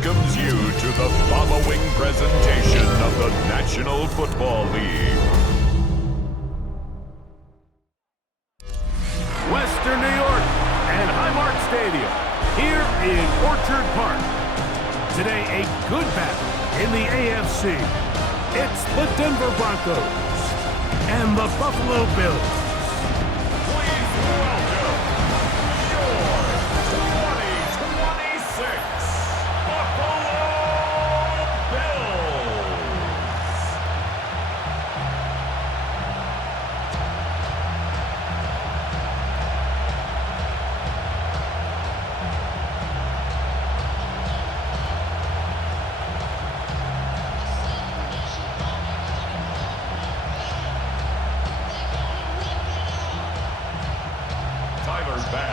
welcomes you to the following presentation of the National Football League. Western New York and Highmark Stadium here in Orchard Park. Today, a good battle in the AFC. It's the Denver Broncos and the Buffalo Bills. Please welcome your 2026 Buffalo Bills.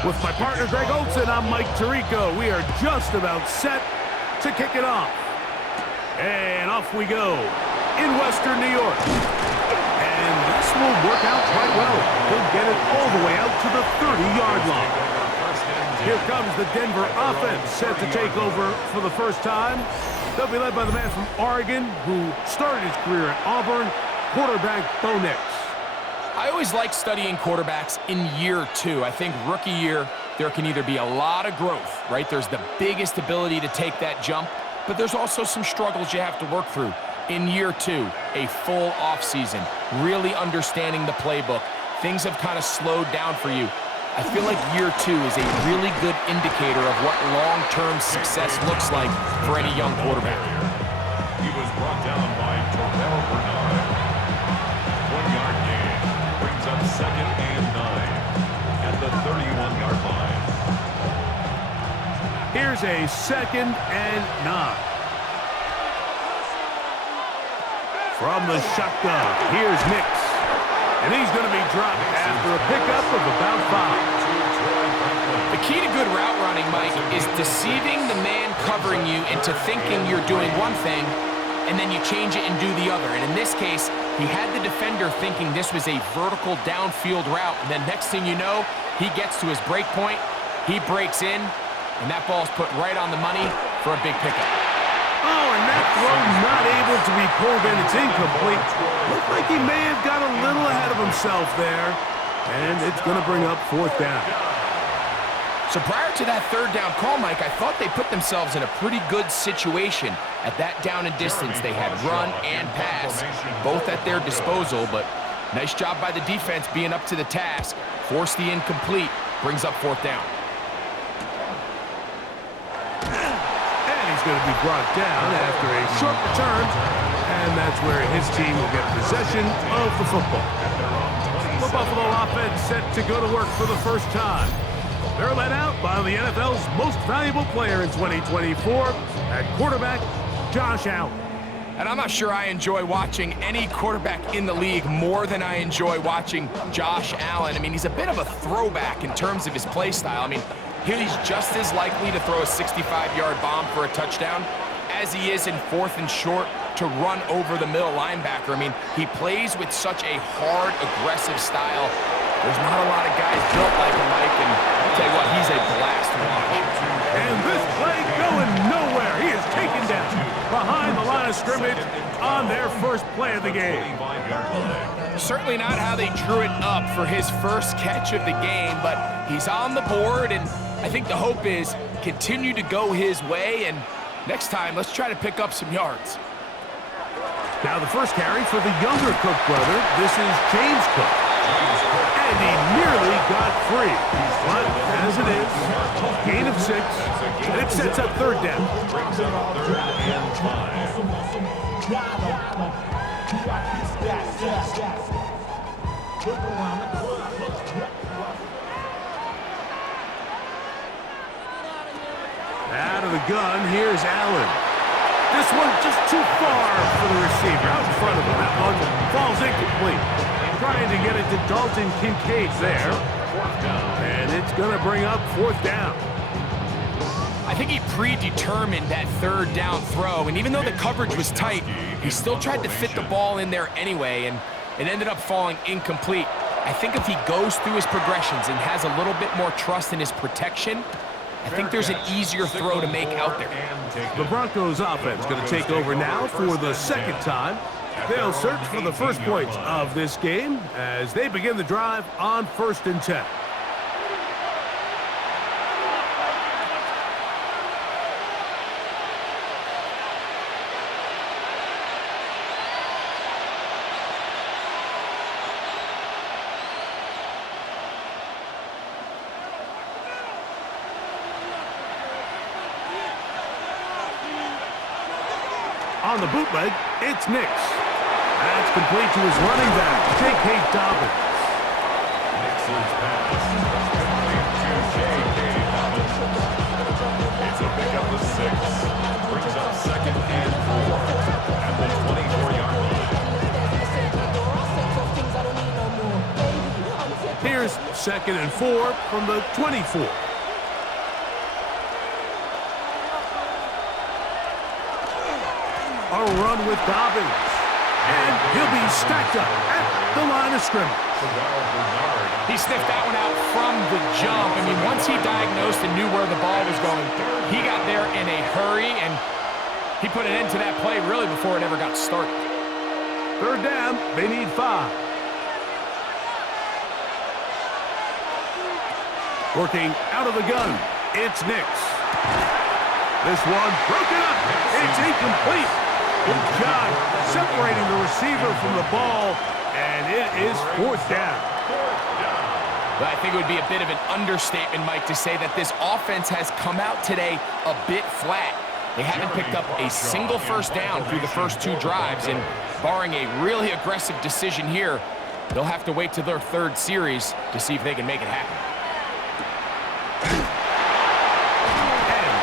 With my partner Greg Olson, I'm Mike Tirico. We are just about set to kick it off. And off we go in Western New York. And this will work out quite well. He'll get it all the way out to the 30-yard line. Here comes the Denver offense set to take over for the first time. They'll be led by the man from Oregon who started his career at Auburn, quarterback Bo Nix. I always like studying quarterbacks in year two. I think rookie year, there can either be a lot of growth, right? There's the biggest ability to take that jump, but there's also some struggles you have to work through. In year two, a full offseason, really understanding the playbook. Things have kind of slowed down for you. I feel like year two is a really good indicator of what long-term success looks like for any young quarterback. He was brought down by Terrell Bernard. 1-yard gain brings up 2nd and 9 at the 31-yard line. Here's a 2nd and 9. From the shotgun, here's Nix. And he's going to be dropped after a pickup of about 5. The key to good route running, Mike, is deceiving the man covering you into thinking you're doing one thing, and then you change it and do the other. And in this case, he had the defender thinking this was a vertical downfield route, and then next thing you know, he gets to his break point, he breaks in, and that ball's put right on the money for a big pickup. Oh, and that throw not able to be pulled in. It's incomplete. Looked like he may have got a little ahead of himself there, and it's going to bring up 4th down. So prior to that 3rd down call, Mike, I thought they put themselves in a pretty good situation. At that down and distance, they had run and pass, both at their disposal, but nice job by the defense being up to the task. Forced the incomplete, brings up 4th down. And he's going to be brought down after a short return, and that's where his team will get possession of the football. The Buffalo offense set to go to work for the first time. They're led out by the NFL's most valuable player in 2024 at quarterback, Josh Allen. And I'm not sure I enjoy watching any quarterback in the league more than I enjoy watching Josh Allen. I mean, he's a bit of a throwback in terms of his play style. I mean, he's just as likely to throw a 65-yard bomb for a touchdown as he is in 4th and short to run over the middle linebacker. I mean, he plays with such a hard, aggressive style. There's not a lot of guys built like him, Mike, and I'll tell you what, he's a blast to watch. And this play going nowhere. He is taken down behind the line of scrimmage on their first play of the game. Certainly not how they drew it up for his first catch of the game, but he's on the board, and I think the hope is continue to go his way, and next time, let's try to pick up some yards. Now the first carry for the younger Cook brother. This is James Cook. And he nearly got free. But as it is, gain of 6, and it sets up 3rd down. Brings up 3rd and 5. Out of the gun, here's Allen. This one just too far for the receiver out in front of him. That one falls incomplete. Trying to get it to Dalton Kincaid there. And it's going to bring up 4th down. I think he predetermined that 3rd down throw, and even though the coverage was tight, he still tried to fit the ball in there anyway, and it ended up falling incomplete. I think if he goes through his progressions and has a little bit more trust in his protection, I I think there's an easier throw to make out there. The Broncos offense going to take over now for the second time. They'll search for the first points of this game as they begin the drive on 1st and 10. On the bootleg, it's Nix. That's complete to his running back, J.K. Dobbins. Nix's pass is complete to J.K. Dobbins. It's a pickup of 6. Brings up 2nd and 4 at the 24-yard line. Here's 2nd and 4 from the 24. A run with Dobbins. And he'll be stacked up at the line of scrimmage. He sniffed that one out from the jump. I mean, once he diagnosed and knew where the ball was going, he got there in a hurry, and he put an end to that play really before it ever got started. 3rd down, they need 5. Working out of the gun, it's Nix. This one broken up. It's incomplete. Good job separating the receiver from the ball, and it is 4th down. But I think it would be a bit of an understatement, Mike, to say that this offense has come out today a bit flat. They haven't picked up a single first down through the first 2 drives, and barring a really aggressive decision here, they'll have to wait to their 3rd series to see if they can make it happen.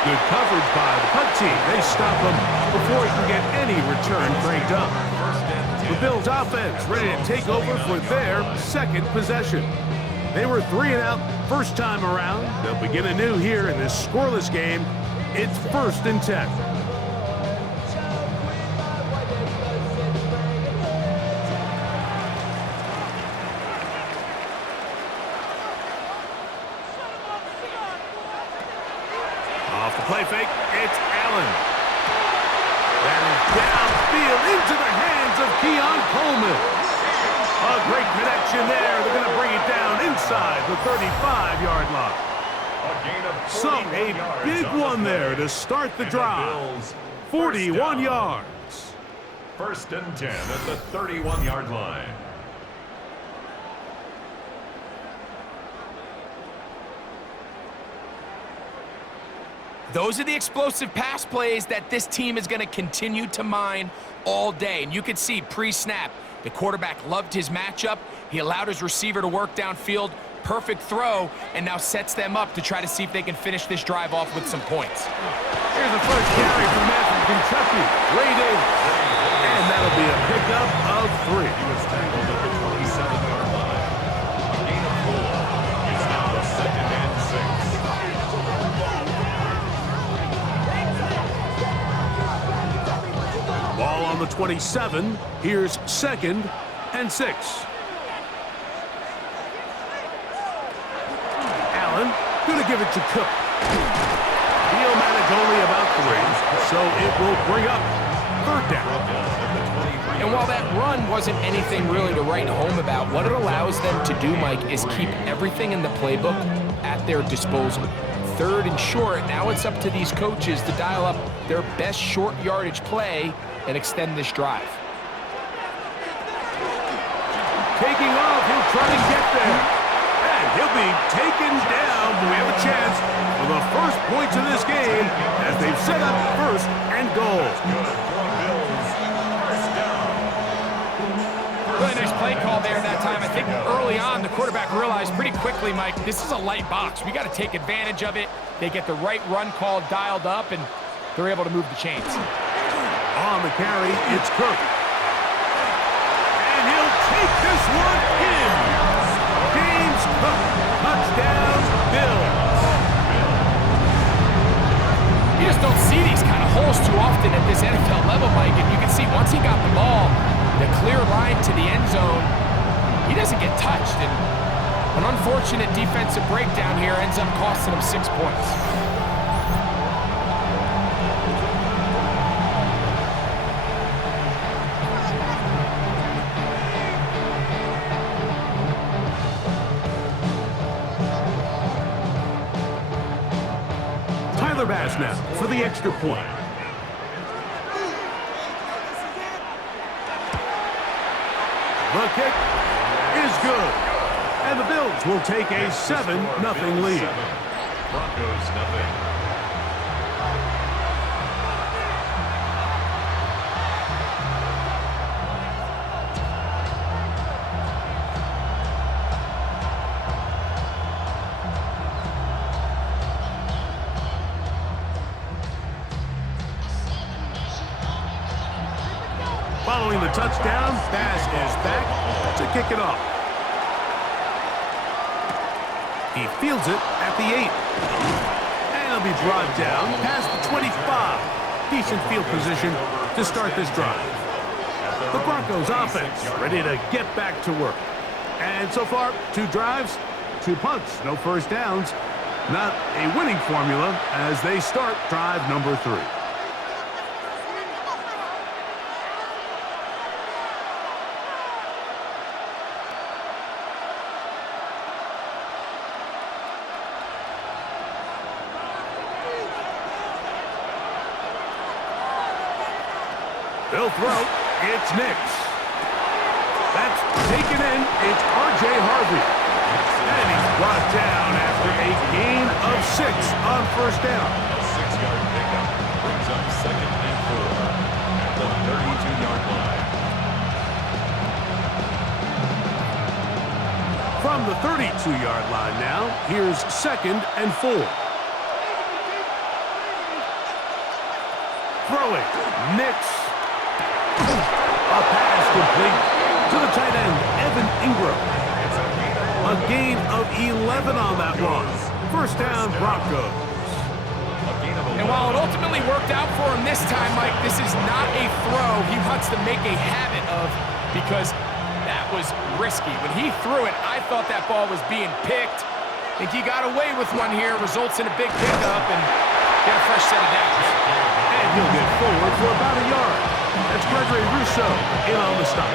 Good coverage by the punt team. They stop him before he can get any return cranked up. The Bills offense ready to take over for their 2nd possession. They were 3 and out first time around. They'll begin anew here in this scoreless game. It's 1st and 10. Off the play fake, it's Allen. That is downfield into the hands of Keon Coleman. A great connection there. They're going to bring it down inside the 35-yard line. So a big one there to start the drive. 41 yards. 1st and 10 at the 31-yard line. Those are the explosive pass plays that this team is going to continue to mine all day. And you can see pre-snap, the quarterback loved his matchup. He allowed his receiver to work downfield. Perfect throw, and now sets them up to try to see if they can finish this drive off with some points. Here's the first carry from man from Kentucky. Ray Davis. And that'll be a pickup of 3. He was tackled at the 27-yard line. A gain of 4. It's now the 2nd and 6. Ball on the 27. Here's 2nd and 6. Allen going to give it to Cook. He'll manage only about 3, so it will bring up 3rd down. And while that run wasn't anything really to write home about, what it allows them to do, Mike, is keep everything in the playbook at their disposal. 3rd and short, now it's up to these coaches to dial up their best short yardage play and extend this drive. Taking off, he'll try to get there. And he'll be taken down. We have a chance for the first points of this game as they've set up 1st and goal. Really nice play call there that time. I think early on, the quarterback realized pretty quickly, Mike, this is a light box. We got to take advantage of it. They get the right run call dialed up, and they're able to move the chains. On the carry, it's Cook. And he'll take this one in. James Cook, touchdown, Bills. You just don't see these kind of holes too often at this NFL level, Mike, and you can see once he got the ball, the clear line to the end zone, he doesn't get touched, and an unfortunate defensive breakdown here ends up costing him 6 points. Tyler Bass now for the extra point. The kick is good. And the Bills will take a 7-0 lead. Broncos nothing. Following the touchdown, Bass is back to kick it off. He fields it at the 8. And it'll be brought down past the 25. Decent field position to start this drive. The Broncos offense ready to get back to work. And so far, 2 drives, 2 punts, no first downs. Not a winning formula as they start drive number 3. They'll throw. It's Nix. That's taken in. It's R.J. Harvey. And he's brought down after a gain of 6 on first down. A 6-yard pickup brings up 2nd and 4 at the 32-yard line. From the 32-yard line now, here's 2nd and 4. Throwing. Nix. A pass complete to the tight end, Evan Ingram. A gain of 11 on that one. First down, Broncos. And while it ultimately worked out for him this time, Mike, this is not a throw he wants to make a habit of because that was risky. When he threw it, I thought that ball was being picked. I think he got away with one here, results in a big pickup and get a fresh set of downs. And he'll get forward for about a yard. That's Gregory Rousseau in on the stop.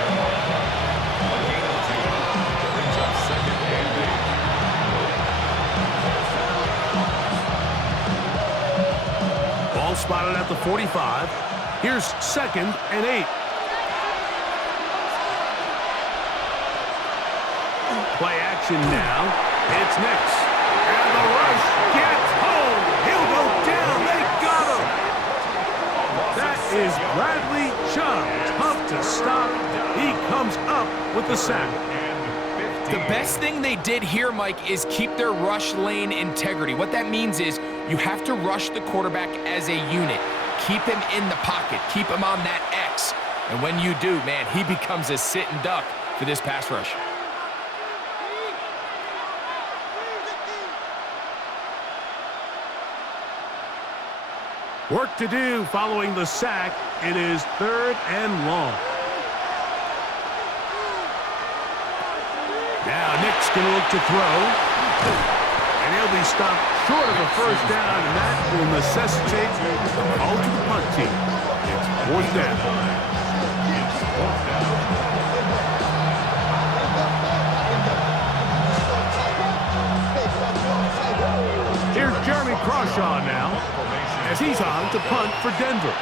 Brings up 2nd and 8. Ball spotted at the 45. Here's 2nd and 8. Play action now. It's Nix. And the rush gets home. He'll go down. They got him. That is Bradley Chubb. Tough to stop. He comes up with the sack. The best thing they did here, Mike, is keep their rush lane integrity. What that means is you have to rush the quarterback as a unit. Keep him in the pocket. Keep him on that X. And when you do, man, he becomes a sit and duck for this pass rush. Work to do following the sack. It is 3rd and long. Now Nick's going to look to throw. And he'll be stopped short of a first down, and that will necessitate a call to the punt team. It's 4th down. Here's Jeremy Crawshaw now, as he's on to punt for Denver.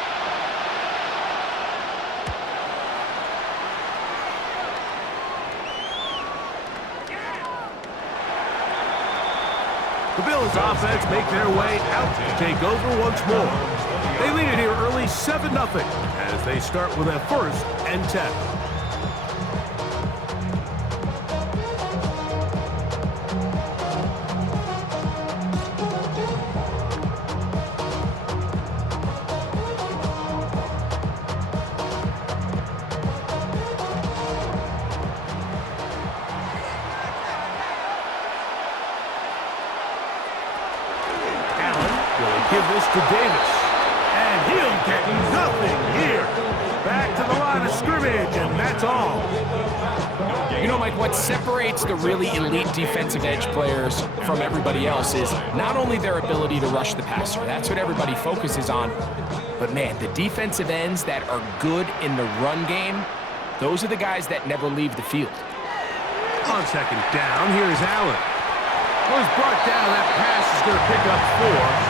The Bills offense make their way out to take over once more. They lead it here early 7-0 as they start with a 1st and 10. Give this to Davis, and he'll get nothing here. Back to the line of scrimmage, and that's all. You know, Mike, what separates the really elite defensive edge players from everybody else is not only their ability to rush the passer. That's what everybody focuses on. But, man, the defensive ends that are good in the run game, those are the guys that never leave the field. On 2nd down, here's Allen. Was brought down. That pass is going to pick up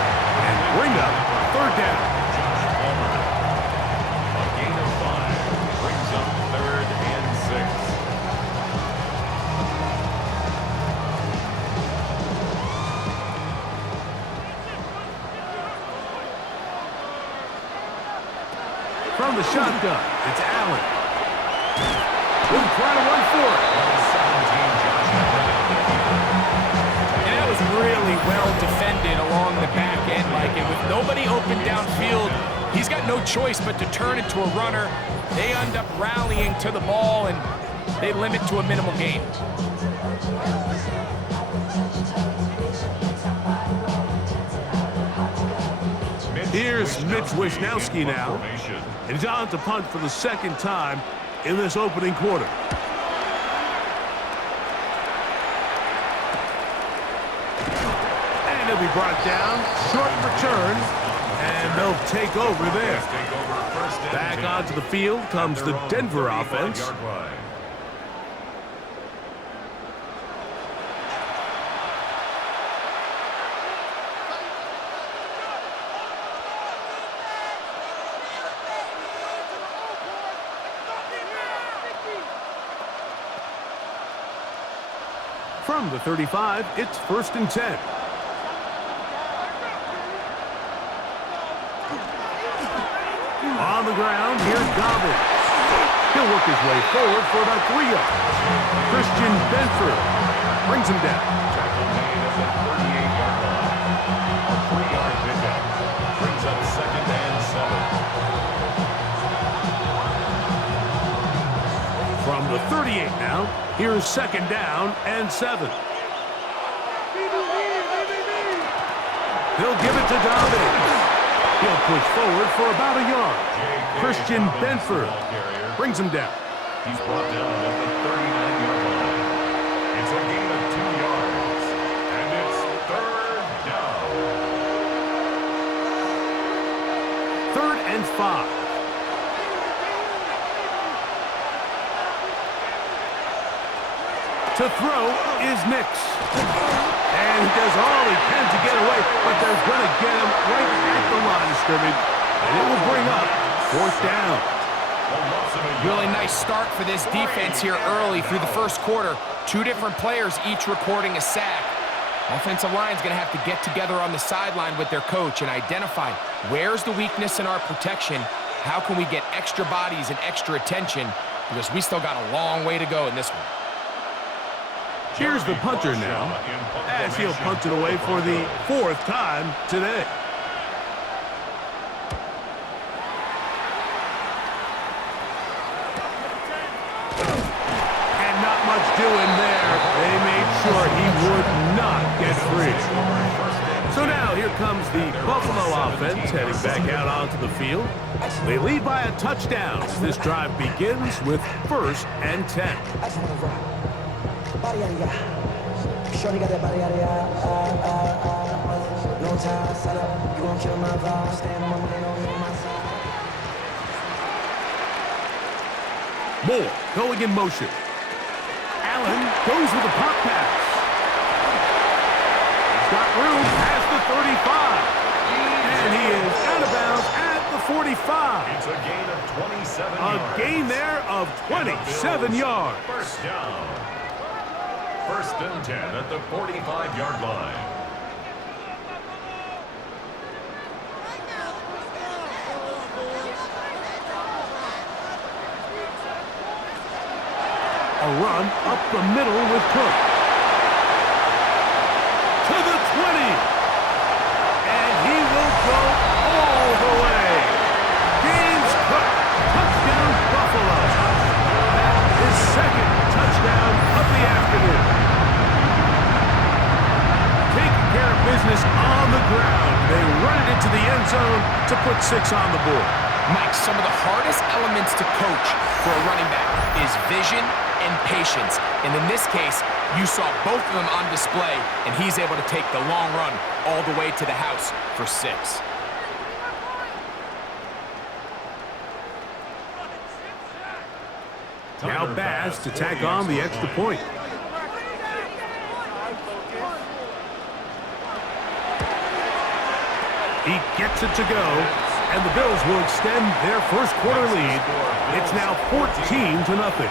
4. and bring up third down. A gain of 5 brings up 3rd and 6. From the shotgun, it's Allen. He'll try to run for it. And that was really well defended along the back end, Mike. And with nobody open downfield, he's got no choice but to turn it to a runner. They end up rallying to the ball, and they limit to a minimal gain. Here's Mitch Wisnowski now. And he's on to punt for the second time in this opening quarter. And he'll be brought down. Short return. And they'll take over there. Back onto the field comes the Denver offense. From the 35, it's 1st and 10. On the ground, here's Dobbins. He'll work his way forward for about 3 yards. Christian Benford brings him down. Tackle made at the 38-yard line. A 3-yard pickup brings up 2nd and 7. From the 38 now, here's 2nd down and 7. He'll give it to Dobbins. He'll push forward for about a yard. Christian Benford brings him down. He's brought down at the 39-yard line. It's a gain of 2 yards. And it's 3rd down. 3rd and 5. To throw is Nix. And he does all he can to get away, but they're going to get him right at the line of scrimmage. And it will bring up 4th down. Really nice start for this defense here early through the first quarter. 2 different players each recording a sack. Offensive line's going to have to get together on the sideline with their coach and identify where's the weakness in our protection, how can we get extra bodies and extra attention, because we still got a long way to go in this one. Here's the punter now, as he'll punt it away for the 4th time today. And not much doing there. They made sure he would not get free. So now here comes the Buffalo offense heading back out onto the field. They lead by a touchdown. This drive begins with 1st and 10. Shorty got that body out of no time, set up, you gon' kill my vibe, stand on my money, on my side. Moore going in motion. Allen goes with a pop pass. He's got room past the 35. And he is out of bounds at the 45. It's a gain of 27 yards. yards. A gain there of 27 yards. 1st down. 1st and 10 at the 45-yard line. A run up the middle with Cook. To the 20. And he will go all the way. James Cook, touchdown Buffalo. That is 2nd touchdown of the afternoon. Taking care of business on the ground. They run it into the end zone to put 6 on the board. Mike, some of the hardest elements to coach for a running back is vision and patience. And in this case, you saw both of them on display, and he's able to take the long run all the way to the house for 6. Now Bass to tack on the extra point. He gets it to go, and the Bills will extend their first quarter lead. It's now 14-0. Broncos, nothing.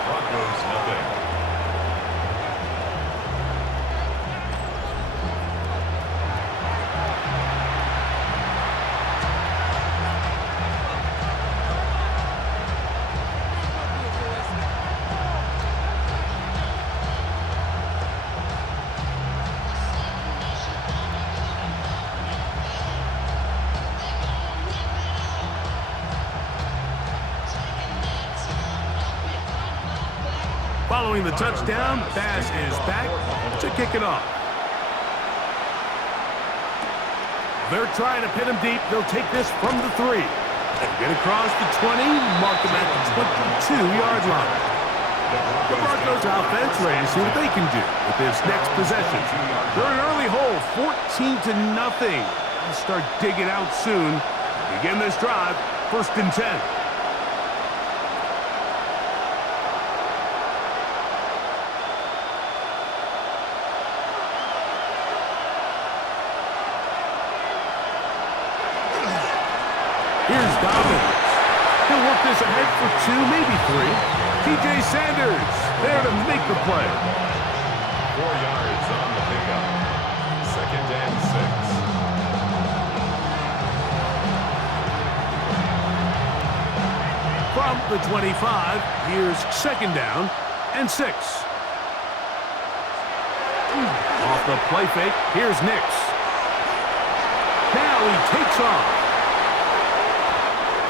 Following the touchdown, Bass is back to kick it off. They're trying to pin him deep. They'll take this from the 3. And get across the 20, mark him at the 22-yard line. The Broncos offense ready to see what they can do with this next possession. They're an early hole, 14-0. They'll start digging out soon. Begin this drive, 1st and 10. Here's Dobbins. He'll work this ahead for 2, maybe 3. T.J. Sanders there to make the play. 4 yards on the pickup. 2nd and 6. From the 25, here's 2nd down and 6. Off the play fake, here's Nix. Now he takes off.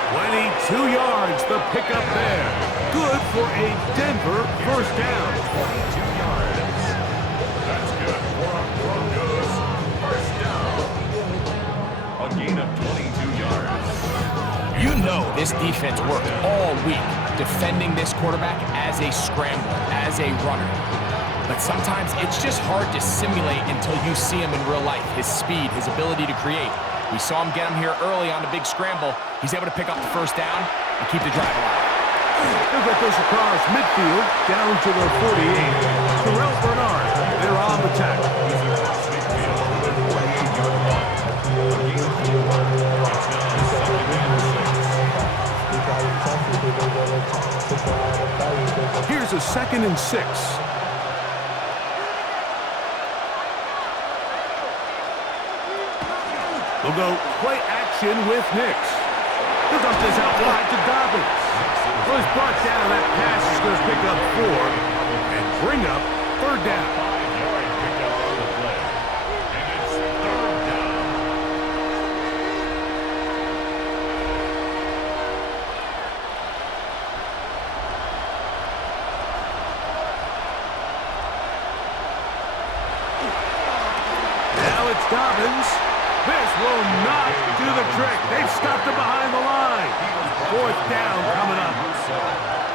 22 yards, the pickup there. Good for a Denver 1st down. 22 yards. That's good for our Broncos. 1st down. A gain of 22 yards. You know this defense worked all week defending this quarterback as a scrambler, as a runner. But sometimes it's just hard to simulate until you see him in real life. His speed, his ability to create. We saw him get him here early on the big scramble. He's able to pick up the 1st down and keep the drive alive. They'll get this across midfield, down to the 48. Terrell Bernard, they're on the tackle. Here's a 2nd and 6. They'll go play action with Nix. They'll dump this out wide to Dobbins. Well, he's brought down. That pass is going to pick up 4 and bring up 3rd down. 5-yard pickup on the play. And it's 3rd down. Now it's Dobbins. This will not do the trick. They've stopped him behind the line. 4th down coming up.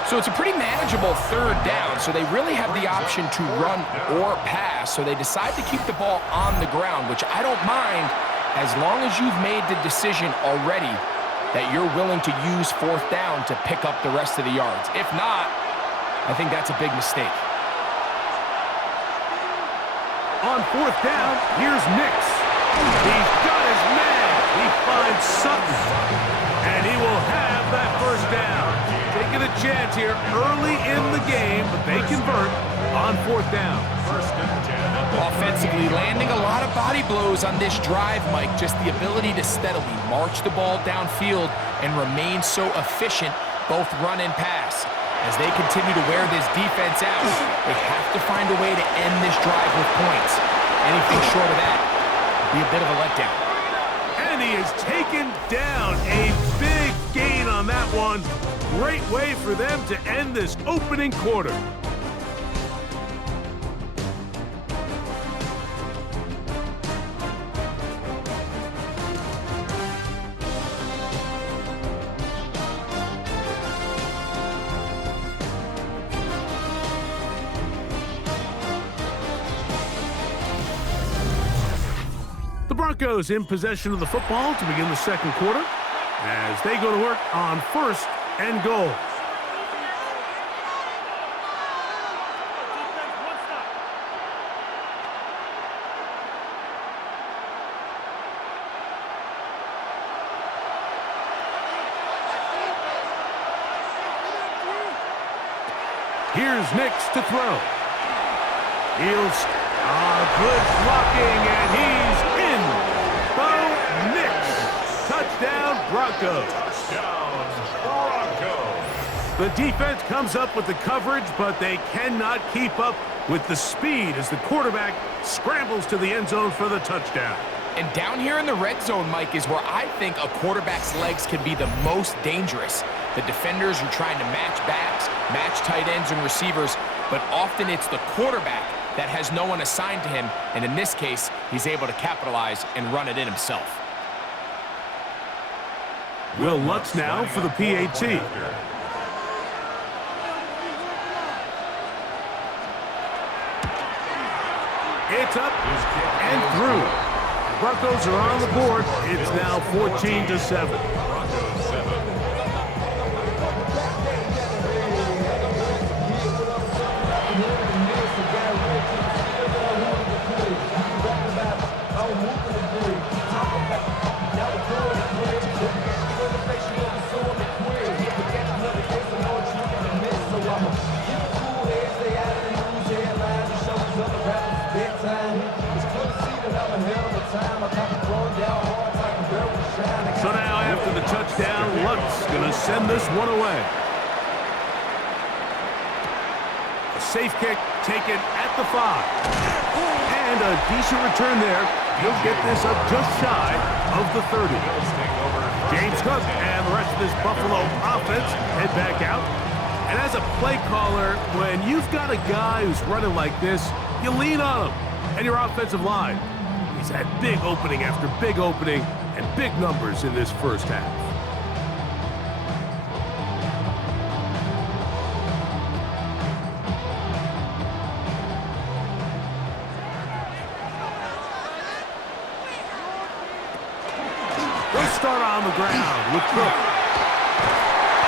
So it's a pretty manageable 3rd down, so they really have the option to run or pass, so they decide to keep the ball on the ground, which I don't mind as long as you've made the decision already that you're willing to use 4th down to pick up the rest of the yards. If not, I think that's a big mistake. On 4th down, here's Nix. He's got his man. He finds Sutton. And he will have that 1st down. Taking a chance here early in the game, but they convert on 4th down. 1st and 10. Offensively, landing a lot of body blows on this drive, Mike. Just the ability to steadily march the ball downfield and remain so efficient, both run and pass. As they continue to wear this defense out, they have to find a way to end this drive with points. Anything short of that would be a bit of a letdown. And he is taken down. A big gain on that one. Great way for them to end this opening quarter. The Broncos in possession of the football to begin the 2nd quarter as they go to work on 1st and goal. Here's Nix to throw. Heels. Good blocking, and he's in. Bo Nix. Touchdown, Broncos. Touchdown, Broncos. The defense comes up with the coverage, but they cannot keep up with the speed as the quarterback scrambles to the end zone for the touchdown. And down here in the red zone, Mike, is where I think a quarterback's legs can be the most dangerous. The defenders are trying to match backs, match tight ends and receivers, but often it's the quarterback that has no one assigned to him, and in this case, he's able to capitalize and run it in himself. Will Lutz now for the PAT. It's up and through. Broncos are on the board. It's now 14-7. Broncos 7. So now after the touchdown, Lutz going to send this one away. A safe kick taken at the 5. And a decent return there. He'll get this up just shy of the 30. James Cook and the rest of this Buffalo offense head back out. And as a play caller, when you've got a guy who's running like this, you lean on him and your offensive line. He's had big opening after big opening and big numbers in this first half. They'll start on the ground with Cook.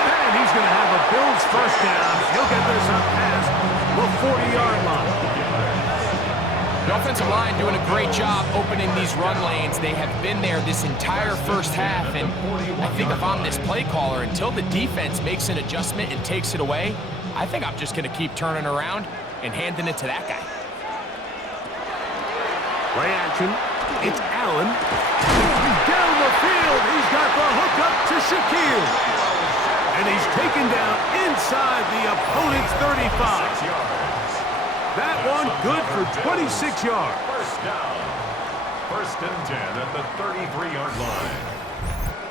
And he's going to have a Bills first down. He'll get this up past the 40-yard line. The offensive line doing a great job opening these run lanes. They have been there this entire first half, and I think if I'm this play caller, until the defense makes an adjustment and takes it away, I think I'm just going to keep turning around and handing it to that guy. Play action. It's Allen. Down the field. He's got the hook up to Shaquille. And he's taken down inside the opponent's 35. That one good for 26 yards. First down. First and 10 at the 33-yard line.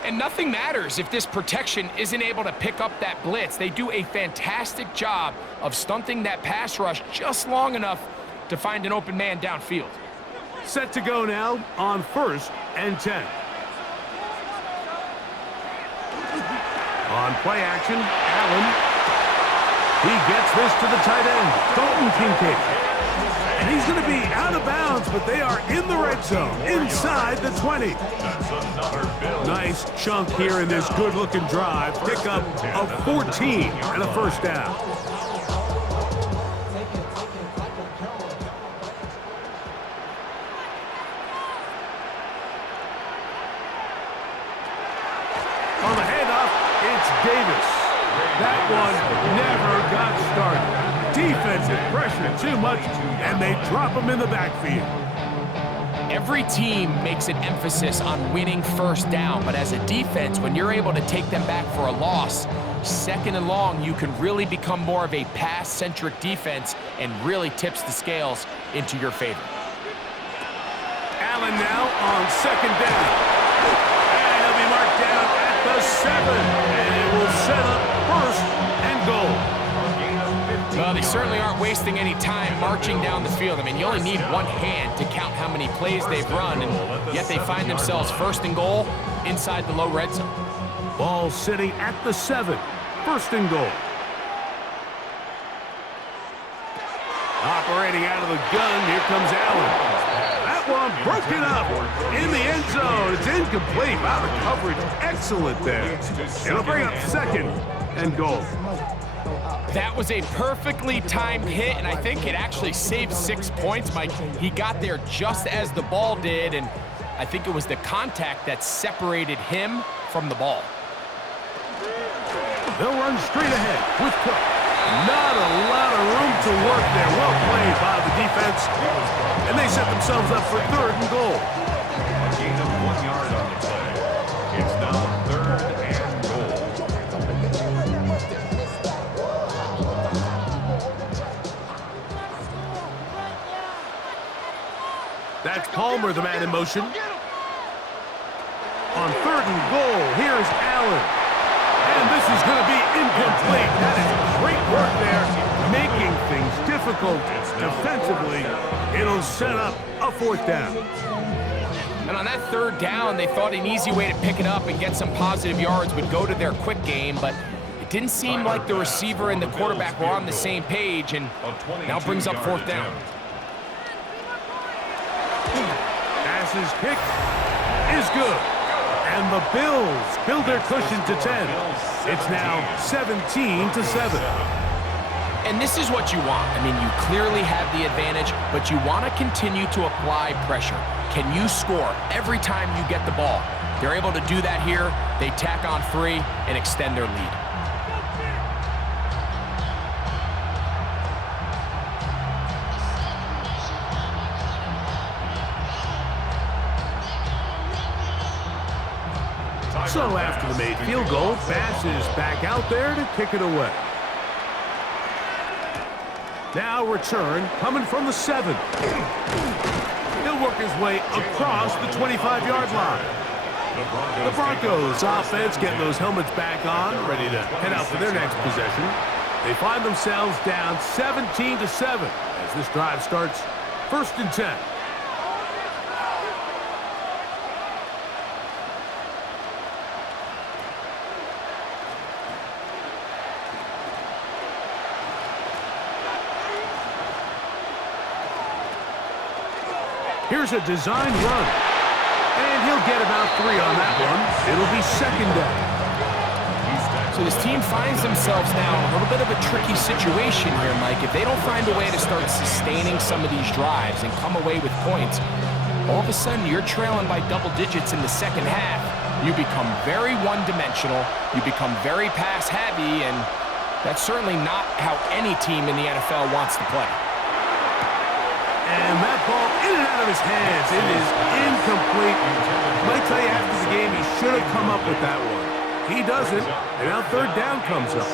And nothing matters if this protection isn't able to pick up that blitz. They do a fantastic job of stunting that pass rush just long enough to find an open man downfield. Set to go now on 1st and 10. On play action, Allen. He gets this to the tight end, Dalton Kincaid. And he's going to be out of bounds, but they are in the red zone, inside the 20. That's another Bill. Nice chunk here in this good-looking drive. Pick up a 14 and a first down. On the handoff, it's Davis. That one never got started. Defense is pressuring too much, and they drop him in the backfield. Every team makes an emphasis on winning first down, but as a defense, when you're able to take them back for a loss, second and long, you can really become more of a pass-centric defense and really tips the scales into your favor. Allen now on second down. And he'll be marked down at the 7. And it will set up first and goal. Well, they certainly aren't wasting any time marching down the field. I mean, you only need one hand to count how many plays they've run, and yet they find themselves first and goal inside the low red zone. Ball sitting at the 7. First and goal. Operating out of the gun, here comes Allen. That one broken up in the end zone. It's incomplete. Wow, the coverage excellent there. It'll bring up second and goal. That was a perfectly timed hit, and I think it actually saved 6 points, Mike. He got there just as the ball did, and I think it was the contact that separated him from the ball. They'll run straight ahead with Cook. Not a lot of room to work there. Well played by the defense. And they set themselves up for 3rd and goal. A gain of 1 yard on the play. It's now 3rd and goal. That's Palmer, the man in motion. On 3rd and goal, here's Allen. And this is going to be incomplete. That is great work there, making things difficult defensively. It'll set up a 4th down. And on that 3rd down, they thought an easy way to pick it up and get some positive yards would go to their quick game, but it didn't seem like the receiver and the quarterback were on the same page, and now brings up 4th down. Passes kick is good. And the Bills build their cushion to 10. It's now 17-7. And this is what you want. I mean, you clearly have the advantage, but you want to continue to apply pressure. Can you score every time you get the ball? They're able to do that here. They tack on 3 and extend their lead. So after the made field goal, Bass is back out there to kick it away. Now return coming from the 7. He'll work his way across the 25-yard line. The Broncos offense getting those helmets back on, ready to head out for their next possession. They find themselves down 17-7 as this drive starts 1st and 10. Here's a design run. And he'll get about 3 on that one. It'll be 2nd down. So this team finds themselves now in a little bit of a tricky situation here, Mike. If they don't find a way to start sustaining some of these drives and come away with points, all of a sudden you're trailing by double digits in the 2nd half. You become very one-dimensional. You become very pass-heavy, and that's certainly not how any team in the NFL wants to play. And that ball in and out of his hands. It is incomplete. Might tell you after the game he should have come up with that one. He doesn't, and now 3rd down comes up.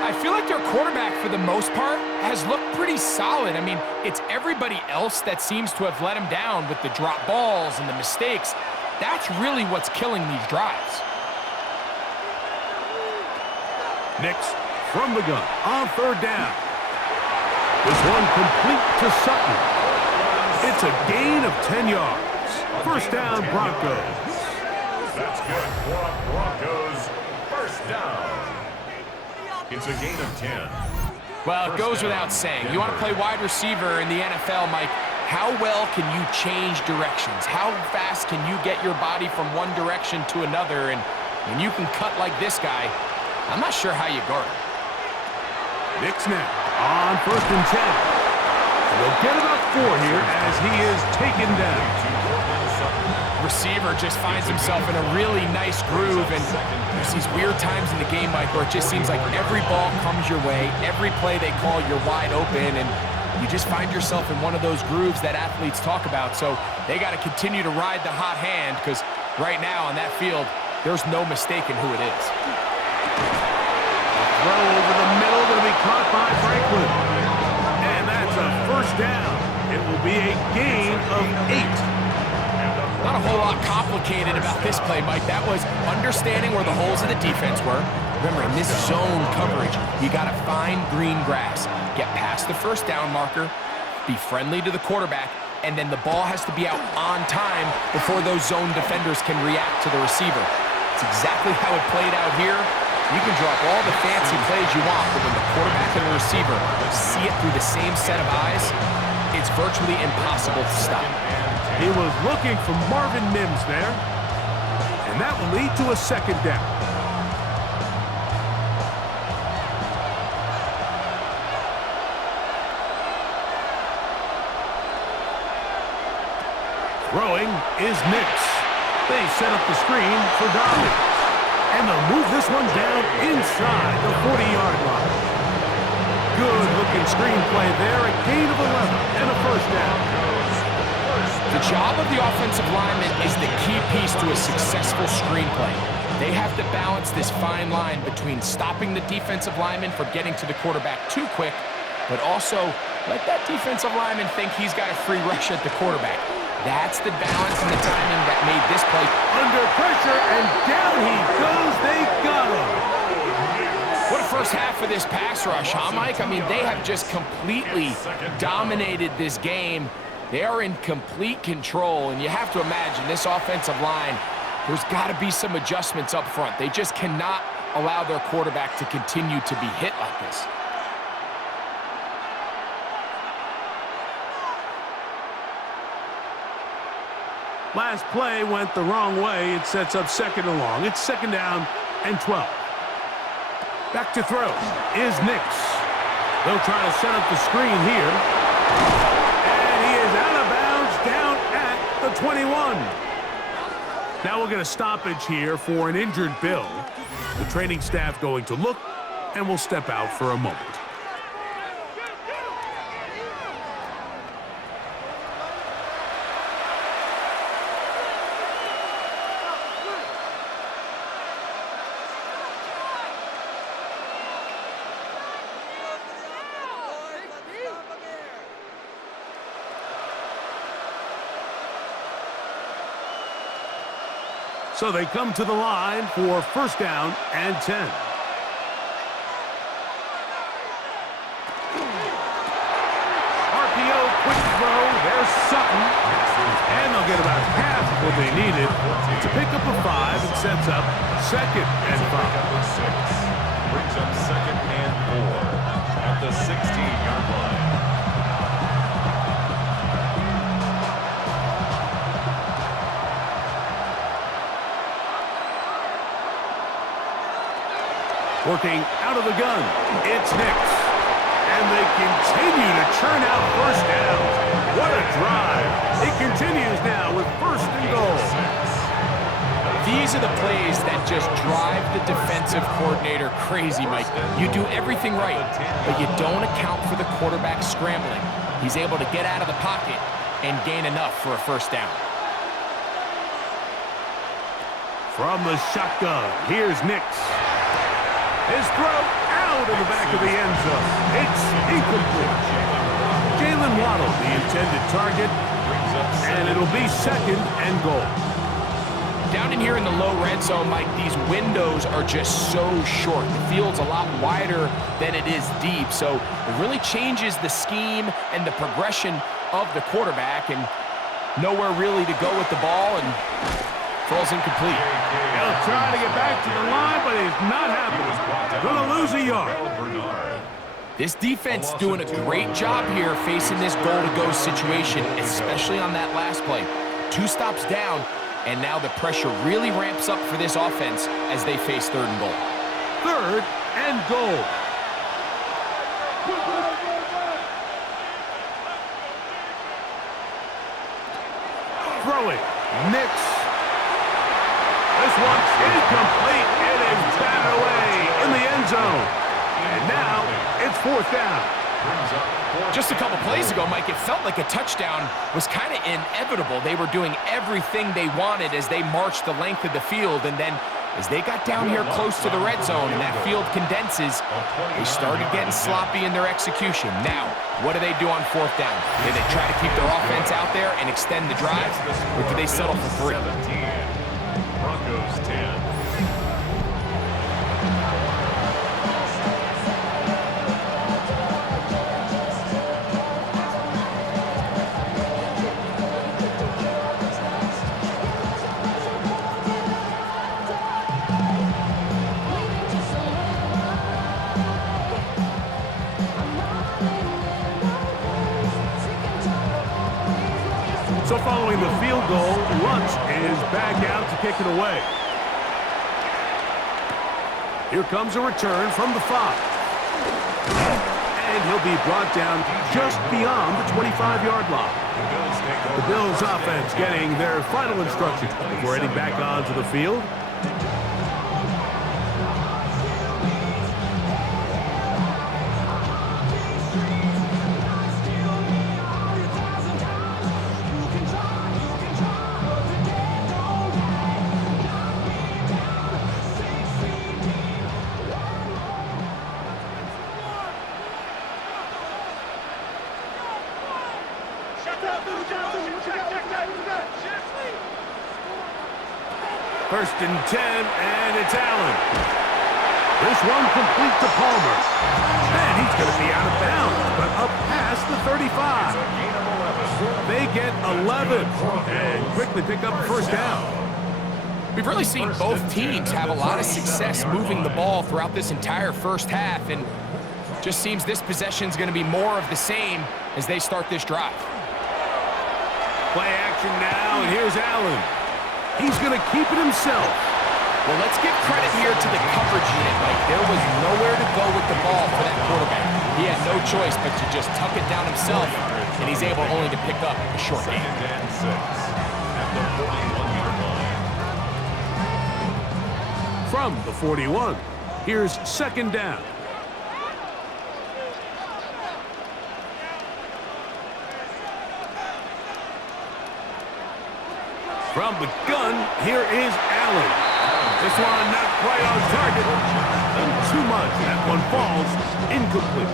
I feel like their quarterback, for the most part, has looked pretty solid. I mean, it's everybody else that seems to have let him down with the drop balls and the mistakes. That's really what's killing these drives. Nix from the gun on 3rd down. This one complete to Sutton. It's a gain of 10 yards. 1st down, Broncos. That's good for Broncos. 1st down. It's a gain of 10. Well, it goes without saying. You want to play wide receiver in the NFL, Mike, how well can you change directions? How fast can you get your body from one direction to another? And when you can cut like this guy, I'm not sure how you guard him. Nix now on 1st and 10. And they'll get about 4 here as he is taken down. Receiver just finds himself in a really nice groove, and there's these weird times in the game, Mike, where it just seems like every ball comes your way, every play they call, you're wide open, and you just find yourself in one of those grooves that athletes talk about. So they got to continue to ride the hot hand, because right now on that field, there's no mistaking who it is. Throw over the middle, going to be caught by Franklin. And that's a 1st down. It will be a gain of 8. Not a whole lot complicated about this play, Mike. That was understanding where the holes of the defense were. Remember, in this zone coverage, you got to find green grass. Get past the 1st down marker, be friendly to the quarterback, and then the ball has to be out on time before those zone defenders can react to the receiver. It's exactly how it played out here. You can drop all the fancy plays you want, but when the quarterback and the receiver see it through the same set of eyes, it's virtually impossible to stop. He was looking for Marvin Mims there, and that will lead to a 2nd down. Throwing is Nix. They set up the screen for Dobbins. And they'll move this one down inside the 40-yard line. Good-looking screenplay there, a gain of 11 and a first down. The job of the offensive lineman is the key piece to a successful screenplay. They have to balance this fine line between stopping the defensive lineman from getting to the quarterback too quick, but also let that defensive lineman think he's got a free rush at the quarterback. That's the balance and the timing that made this play. Under pressure, and down he goes. They got him. What a first half of this pass rush, huh, Mike? I mean, they have just completely dominated this game. They are in complete control, and you have to imagine this offensive line, there's got to be some adjustments up front. They just cannot allow their quarterback to continue to be hit like this. Last play went the wrong way. It sets up second and long. It's second down and 12. Back to throw is Nix. They'll try to set up the screen here. And he is out of bounds down at the 21. Now we'll get a stoppage here for an injured Bill. The training staff going to look, and will step out for a moment. So they come to the line for first down and 10. RPO, quick throw. There's Sutton. And they'll get about half of what they needed to pick up a 5 and sets up second and 5. Brings up second and 4 at the 16-yard line. Working out of the gun, it's Nix. And they continue to churn out first downs. What a drive. It continues now with first and goal. These are the plays that just drive the defensive coordinator crazy, Mike. You do everything right, but you don't account for the quarterback scrambling. He's able to get out of the pocket and gain enough for a first down. From the shotgun, here's Nix. His throw out of the back of the end zone. It's incomplete. Jalen Waddle, the intended target, and it'll be second and goal. Down in here in the low red zone, Mike, these windows are just so short. The field's a lot wider than it is deep, so it really changes the scheme and the progression of the quarterback, and nowhere really to go with the ball, and throws incomplete. He'll try to get back to the line, but he's not happening. Gonna lose a yard. This defense doing a great job here facing this goal-to-go situation, especially on that last play. 2 stops down, and now the pressure really ramps up for this offense as they face third and goal. Third and goal. Throwing. Nix. This one's incomplete. It is batted away in the end zone. And now it's fourth down. Just a couple plays ago, Mike, it felt like a touchdown was kind of inevitable. They were doing everything they wanted as they marched the length of the field, and then as they got down here close to the red zone and that field condenses, they started getting sloppy in their execution. Now, what do they do on fourth down? Do they try to keep their offense out there and extend the drive, or do they settle for 3? Broncos 10. So following the field goal, Lutz is back out to kick it away. Here comes a return from the 5. And he'll be brought down just beyond the 25-yard line. The Bills offense getting their final instructions before heading back onto the field. First and 10, and it's Allen. This one complete to Palmer. And he's going to be out of bounds, but up past the 35. They get 11 and quickly pick up first down. We've really seen both teams have a lot of success moving the ball throughout this entire first half, and just seems this possession is going to be more of the same as they start this drive. Play action now, and here's Allen. He's going to keep it himself. Well, let's give credit here to the coverage unit. Like, there was nowhere to go with the ball for that quarterback. He had no choice but to just tuck it down himself, and he's able only to pick up a short gain. From the 41, here's second down. From the gun, here is Allen. This one not quite on target. Done too much. That one falls incomplete.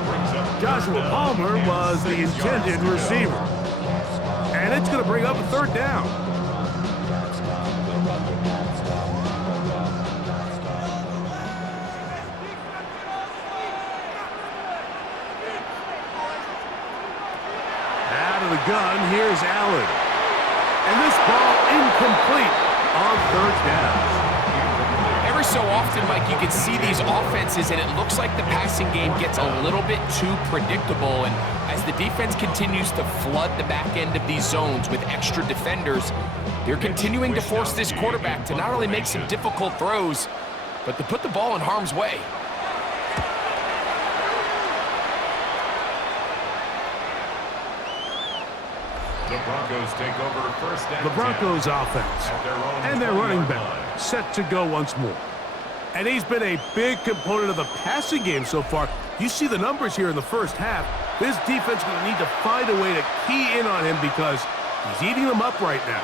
Joshua Palmer was the intended receiver. And it's going to bring up a third down. Out of the gun, here's Allen. And this ball incomplete on third down. Every so often, Mike, you can see these offenses, and it looks like the passing game gets a little bit too predictable. And as the defense continues to flood the back end of these zones with extra defenders, they're continuing to force this quarterback to not only make some difficult throws, but to put the ball in harm's way. The Broncos take over first and The Broncos offense and their running back set to go once more. And he's been a big component of the passing game so far. You see the numbers here in the first half. This defense is going to need to find a way to key in on him because he's eating them up right now.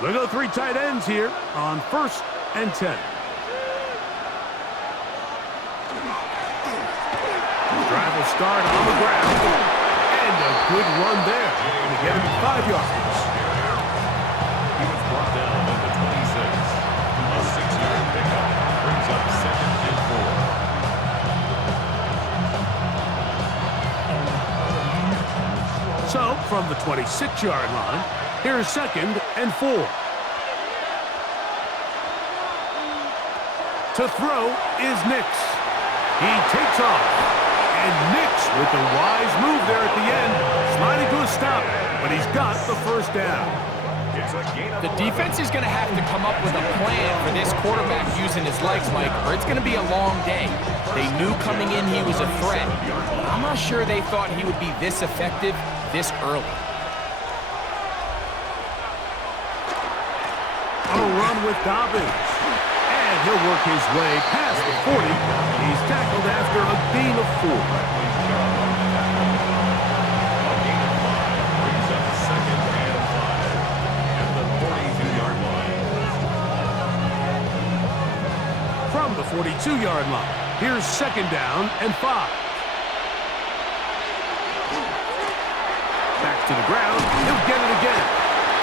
We'll go three tight ends here on first and 10. Drive will start on the ground. And a good run there. Going to get him 5 yards. He was brought down at the 26. A 6-yard pickup brings up second and 4. So, from the 26-yard line, here's second and 4. To throw is Nix. He takes off. And Nix with the wise move there at the end, sliding to a stop, but he's got the first down. The defense is going to have to come up with a plan for this quarterback using his legs, Mike, or it's going to be a long day. They knew coming in he was a threat. I'm not sure they thought he would be this effective this early. On a run with Dobbins. And he'll work his way past the 40. He's tackled after a gain of 4. A gain of 5 brings up second and 5 at the 42-yard line. From the 42-yard line, here's second down and 5. Back to the ground. He'll get it again.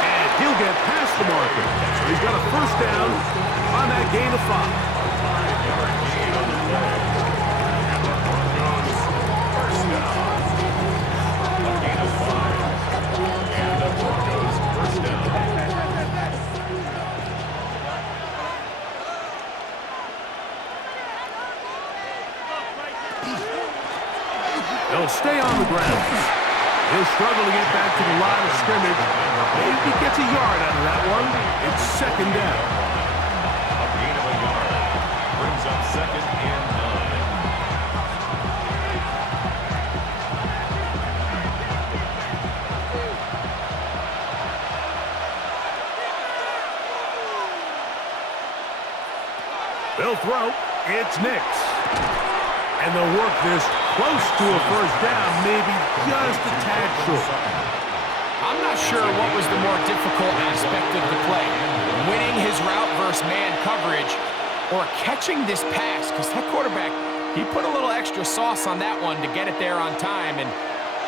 And he'll get past the marker. So he's got a first down on that gain of 5. 5-yard gain on the play. And the Broncos first down. A gain of 5. And the Broncos first down. They'll stay on the ground. He'll struggle to get back to the line of scrimmage. Maybe he gets a yard out of that one. It's second down. A gain of a yard brings up second and 9. They'll throw. It's Nix. And they'll work this close to a first down, maybe just a tad short. I'm not sure what was the more difficult aspect of the play, winning his route versus man coverage or catching this pass, because that quarterback, He put a little extra sauce on that one to get it there on time, and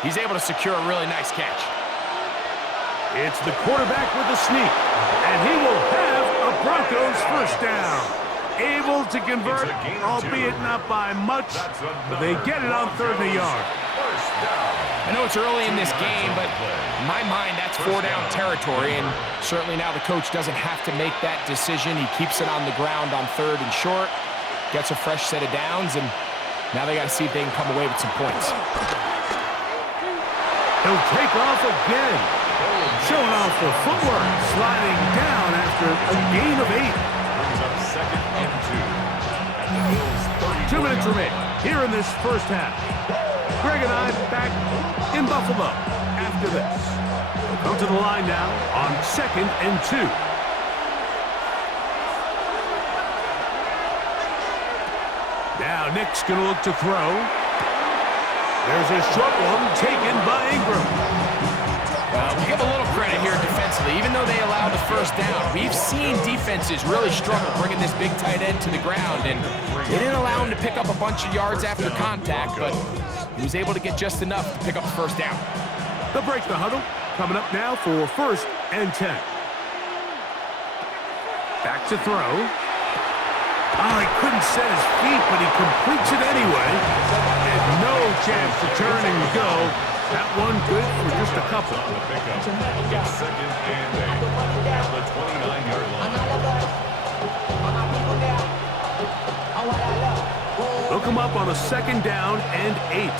he's able to secure a really nice catch. It's the quarterback with the sneak, and he will have a Broncos first down. Able to convert, albeit not by much, but they get it on 3rd and a yard. I know it's early in this game, but in my mind, that's 4-down territory, and certainly now the coach doesn't have to make that decision. He keeps it on the ground on 3rd and short, gets a fresh set of downs, and now they got to see if they can come away with some points. He'll take off again, showing off the footwork, sliding down after a gain of 8. Brings up 2nd and 2. 2 minutes remain here in this first half. Greg and I back in Buffalo after this. We'll come to the line now on 2nd and 2. Now Nick's going to look to throw. There's a short one taken by Ingram. We give a little credit here defensively. Even though they allow the first down, we've seen defenses really struggle bringing this big tight end to the ground, and they didn't allow him to pick up a bunch of yards after contact, but he was able to get just enough to pick up the first down. They'll break the huddle. Coming up now for 1st and 10. Back to throw. Oh, he couldn't set his feet, but he completes it anyway. And no chance to turn and go. That one good for just a couple. The pickup. It's 2nd and 8 at the 29-yard line. They'll come up on a 2nd down and 8.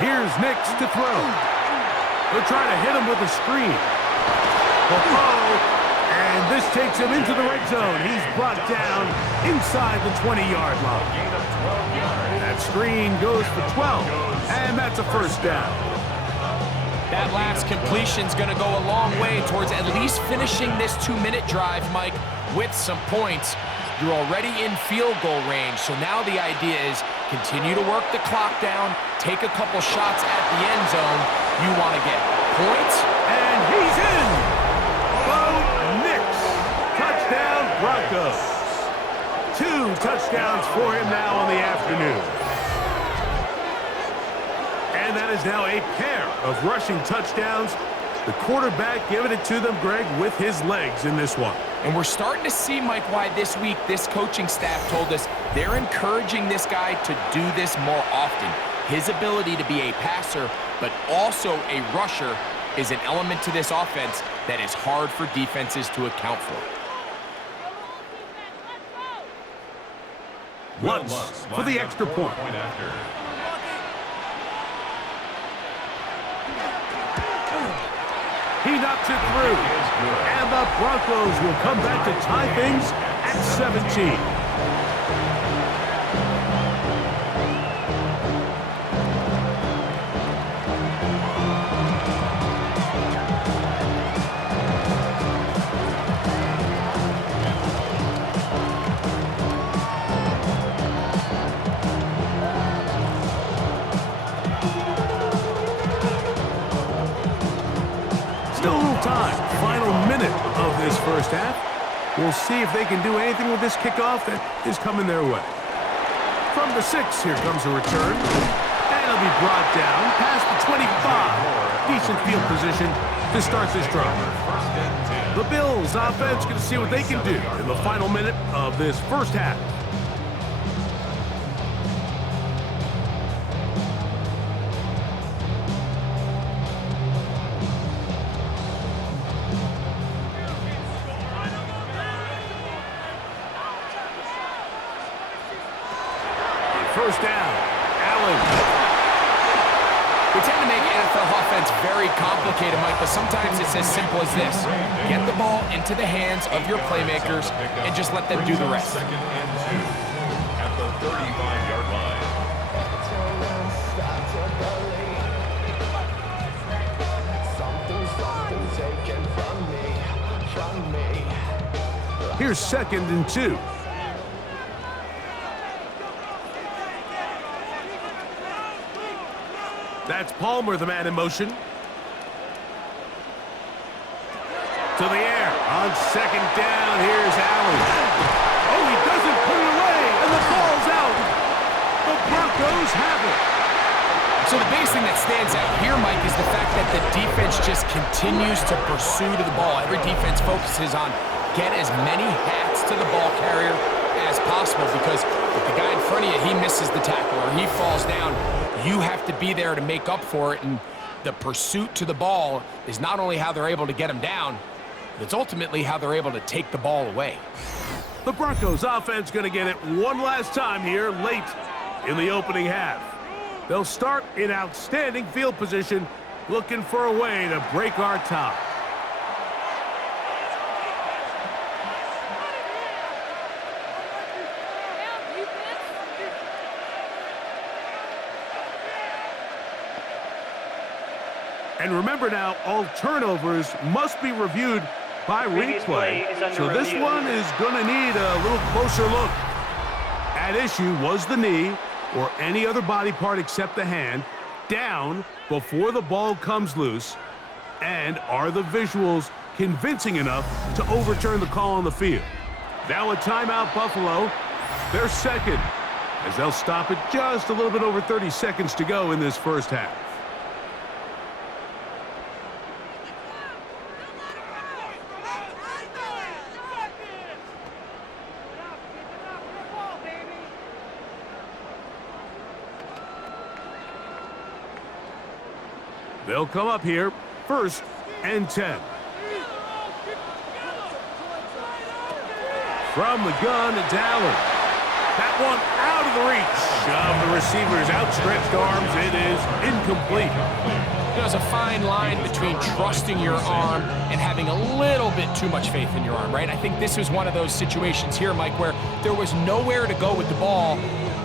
Here's Nix to throw. They'll try to hit him with a screen. And this takes him into the red zone. He's brought down inside the 20-yard line. Gain of 12 yards. That screen goes for 12, and that's a first down. That last completion's going to go a long way towards at least finishing this 2-minute drive, Mike, with some points. You're already in field goal range, so now the idea is continue to work the clock down, take a couple shots at the end zone. You want to get points. And he's in! Bo Nix. Touchdown, Broncos. 2 touchdowns for him now on the afternoon. And that is now a pair of rushing touchdowns. The quarterback giving it to them, Greg, with his legs in this one. And we're starting to see, Mike, why this week this coaching staff told us they're encouraging this guy to do this more often. His ability to be a passer, but also a rusher, is an element to this offense that is hard for defenses to account for. Lutz for the extra point. He knocks it through. And the Broncos will come back to tie things at 17. Still a little time. Final minute of this first half. We'll see if they can do anything with this kickoff that is coming their way. From the 6, here comes a return. And it'll be brought down past the 25. Decent field position to start this drive. The Bills offense going to see what they can do in the final minute of this first half. First down, Allen. We tend to make NFL offense very complicated, Mike, but sometimes it's as simple as this. Get the ball into the hands of your playmakers and just let them do the rest. 2nd and 2 at the 35-yard line. Here's 2nd and 2. That's Palmer, the man in motion. To the air. On 2nd down, here's Allen. he doesn't put it away, and the ball's out. The Broncos have it. So the biggest thing that stands out here, Mike, is the fact that the defense just continues to pursue to the ball. Every defense focuses on get as many hats to the ball carrier as possible, because if the guy in front of you, he misses the tackle or he falls down, you have to be there to make up for it. And the pursuit to the ball is not only how they're able to get him down, it's ultimately how they're able to take the ball away. The Broncos offense going to get it one last time here late in the opening half. They'll start in outstanding field position, looking for a way to break our tie. And remember now, all turnovers must be reviewed by replay. So this one is going to need a little closer look. At issue was the knee, or any other body part except the hand, down before the ball comes loose. And are the visuals convincing enough to overturn the call on the field? Now a timeout, Buffalo. They're second, as they'll stop it just a little bit over 30 seconds to go in this first half. They'll come up here, 1st and 10. From the gun, it's Allen. That one out of the reach of the receiver's outstretched arms. It is incomplete. There's a fine line between trusting your arm and having a little bit too much faith in your arm, right? I think this was one of those situations here, Mike, where there was nowhere to go with the ball.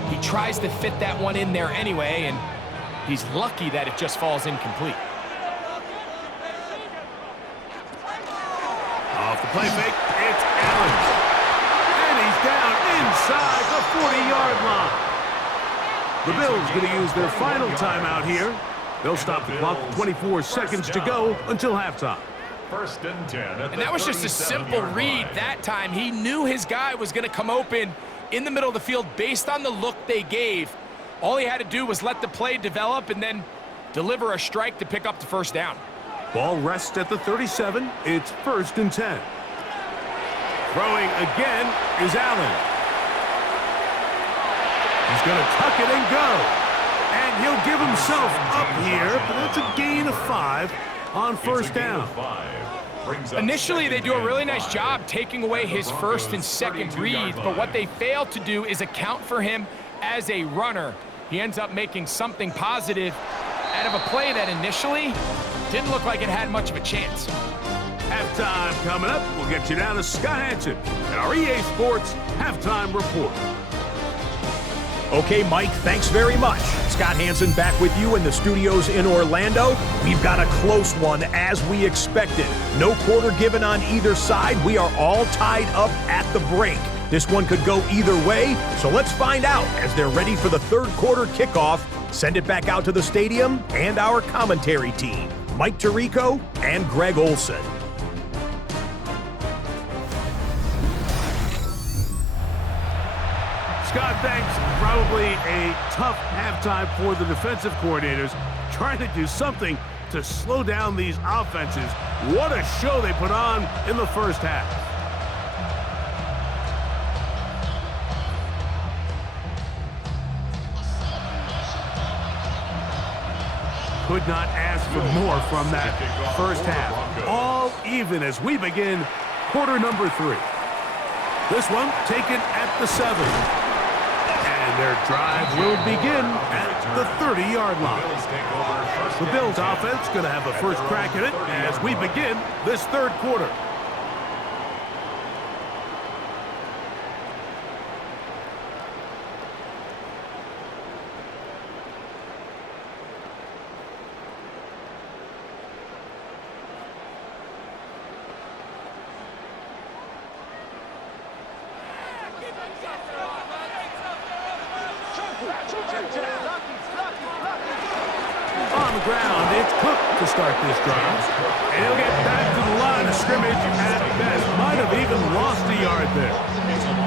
He tries to fit that one in there anyway, and he's lucky that it just falls incomplete. Off the play fake, it's Allen. And he's down inside the 40-yard line. The Bills going to use their final timeout here. They'll stop the clock, 24 seconds to go until halftime. 1st and 10. And that was just a simple read that time. He knew his guy was going to come open in the middle of the field based on the look they gave. All he had to do was let the play develop and then deliver a strike to pick up the first down. Ball rests at the 37. It's 1st and 10. Throwing again is Allen. He's going to tuck it and go. And he'll give himself up here, but that's a gain of 5 on 1st down. Initially, they do a really nice job taking away his 1st and 2nd reads, but what they fail to do is account for him as a runner. He ends up making something positive out of a play that initially didn't look like it had much of a chance. Halftime coming up. We'll get you down to Scott Hansen and our EA Sports Halftime Report. Okay, Mike, thanks very much. Scott Hansen back with you in the studios in Orlando. We've got a close one, as we expected. No quarter given on either side. We are all tied up at the break. This one could go either way, so let's find out as they're ready for the 3rd quarter kickoff. Send it back out to the stadium and our commentary team, Mike Tirico and Greg Olson. Scott, thanks. Probably a tough halftime for the defensive coordinators, trying to do something to slow down these offenses. What a show they put on in the first half. Could not ask for more from that first half. All even as we begin quarter number 3. This one taken at the 7. And their drive will begin at the 30-yard line. The Bills offense going to have a first crack at it as we begin this 3rd quarter. On the ground, it's Cook to start this drive. And he'll get back to the line of scrimmage at best. Might have even lost a yard there.